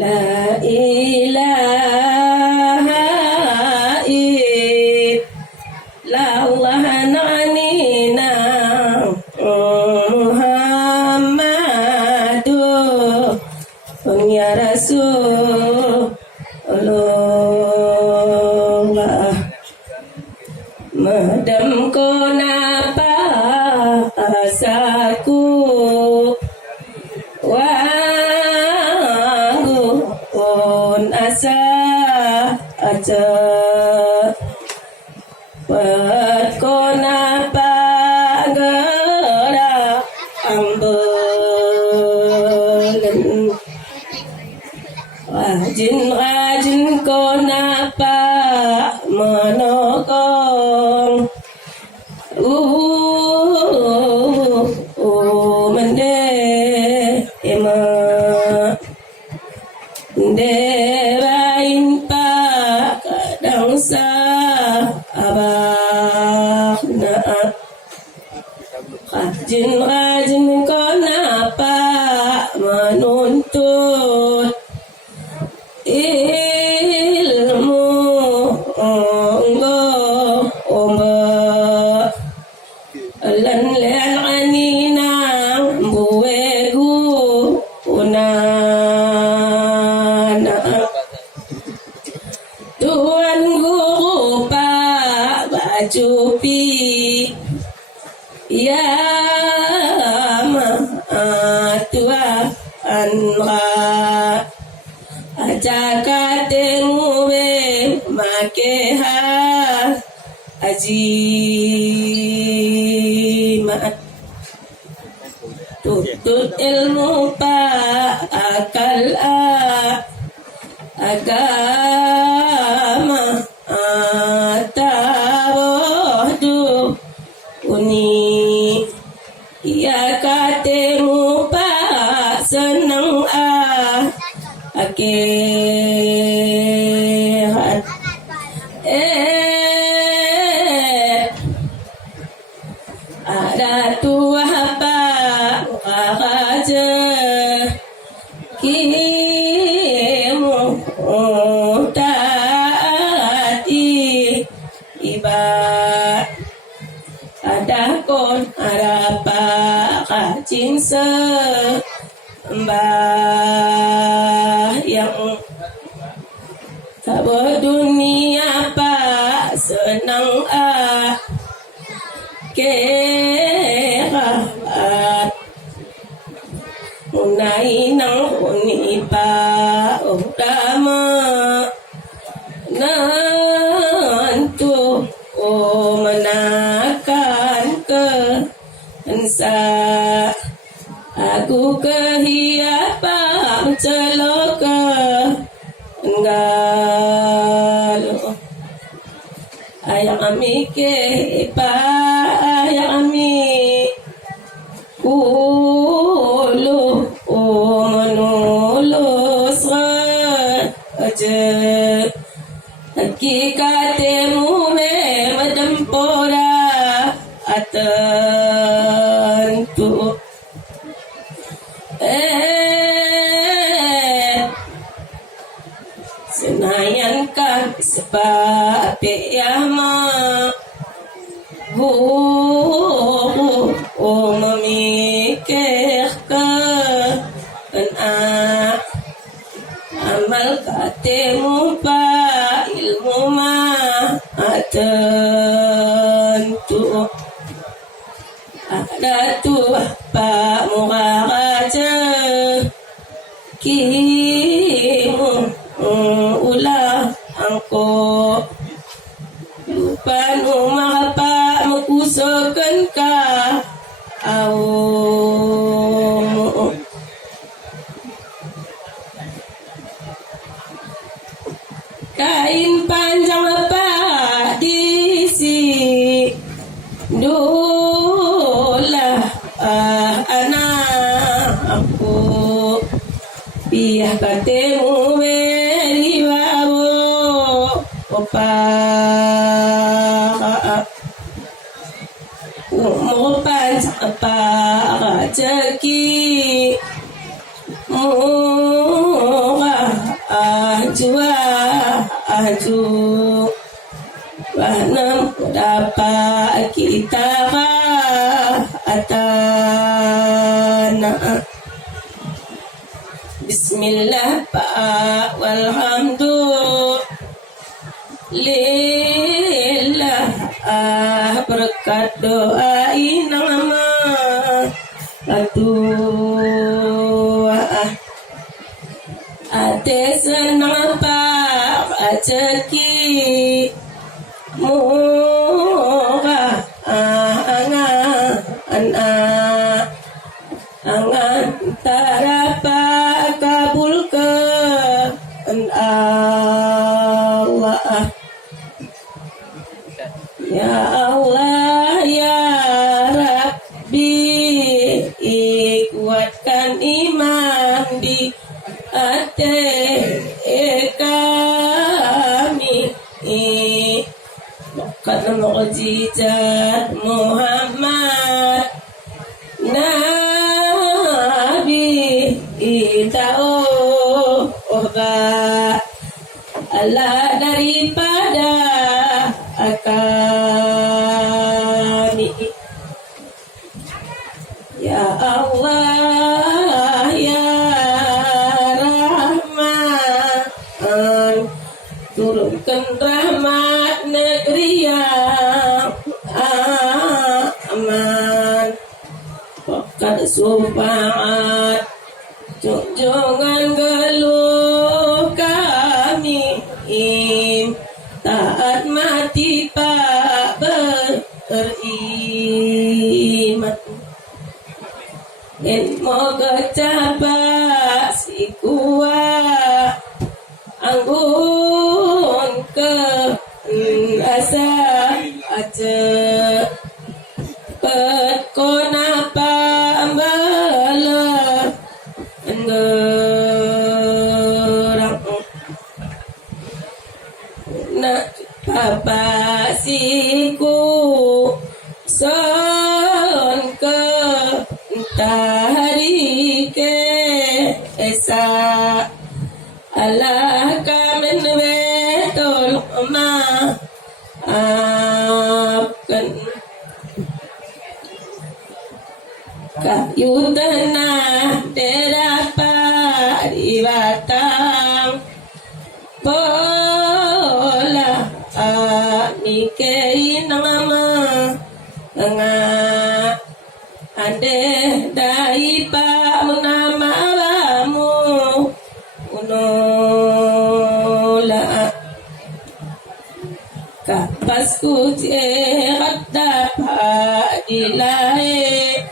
La ilaha illallah na'nina Muhammadur ya Rasulullah madam ko napa asaku wanggun asa aja buat ko napa gerak ambelen rajin ko napa menokong mende ema dewain pa kadang sa abah na rajin ko napa menuntut ilmu lan lan anina buwegu unana tuan guru pak bacupi ya ma tuan anra ajakatemu be makeha azimat tutut ilmu pa akal agama atabodu uni ya katemu pa senang akehat ada tuah pa raja kimu taati iba ada kon arapa kacing mbah yang kabo dunia pa senang kerat unai nang unipa utama nantu menakan ke ensa aku kehiapang celoka enggak ayang ami ke pa ayang ami ulu menulus aja hakikatemu me madempora atentu senayankan sebabe yama memikirkan amal katemu pa ilmu ma tentu ada tuah pa muraja kimu ulah angko lupa numah pa makusakan ka au kain panjang apa disi dolah anak aku biar katemu beri bawo opa umur panjang apa rezeki murah tu Wahnam dapat kita atana Bismillah pa walhamdulillah berkat doa nama atua ate senang pa rezeki murah angan tarapa kabul ke Allah ya Allah ya Rabbi kuatkan iman di hati kami karena mukjizat Muhammad Nabi tahu Allah daripada kami ya Allah ya Rahman turunkan rahmat negeri yang aman pekat sumpahat junjungan geluh kami taat mati pak beriman moga capai si kuat anggun ke asa aja pet kona pambala ngerang nak apa siku son ke tahari ke esa Allah kamen betul maafkan kayu tanah terdapat di batang bola mikir nama tengah ande dari pak nama lamu unola kapas ku jerat dapat dilahir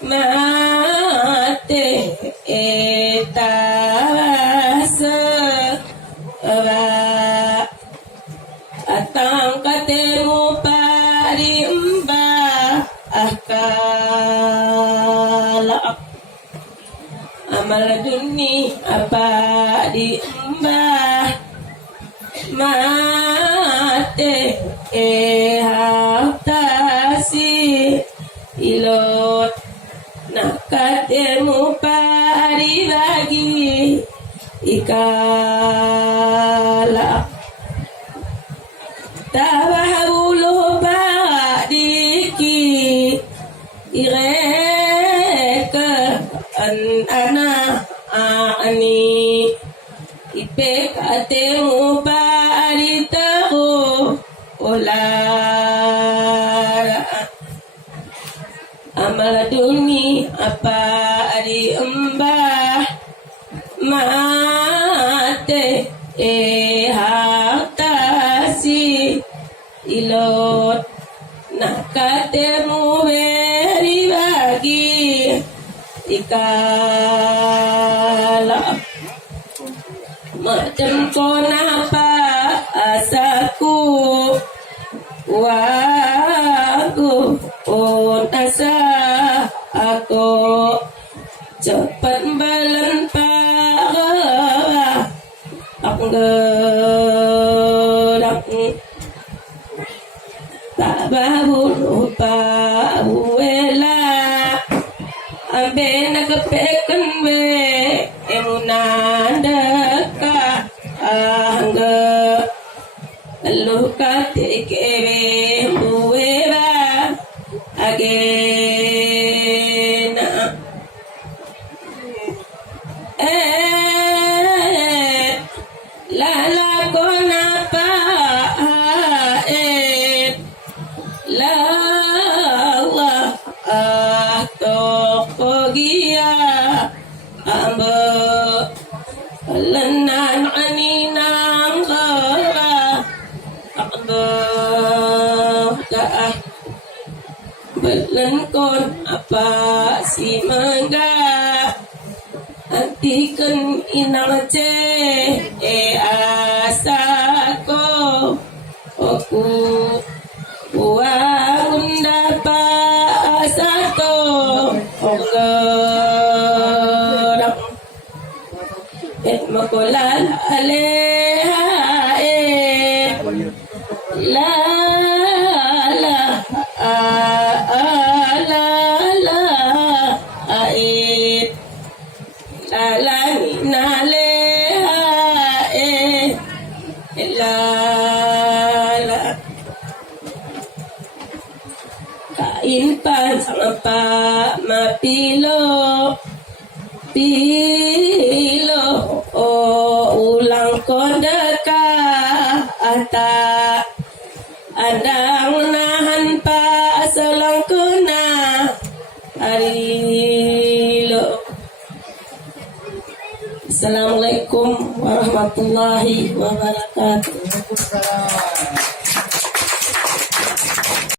mate etasa atang katemu pari mbah akala amal duni apa di mbah mate hatasi ilot nak katemu pari lagi ikala tabahulu diki ireka ana ani ipek atemu pari tahu olara amal duni apa di embah mate hatasi ilot nak katemu beri bagi ikala macam konapa asaku waku asa aku cepat balen para aku gerak tak bahu lupa buela ambe nak peken we emunanda ka angge Ikebe buweba agena la kona pa la wa to kogia amba lanan aninang kara amba ka balan kon apa si mangga antikan inang ce asa ko oku buang dapa satu orang et makulan aleha la la la la ait la la nale la la kain pan apa mapilo pilo ulang kodaka ata adang nahan pa selang kuna harilo. Assalamualaikum warahmatullahi wabarakatuh.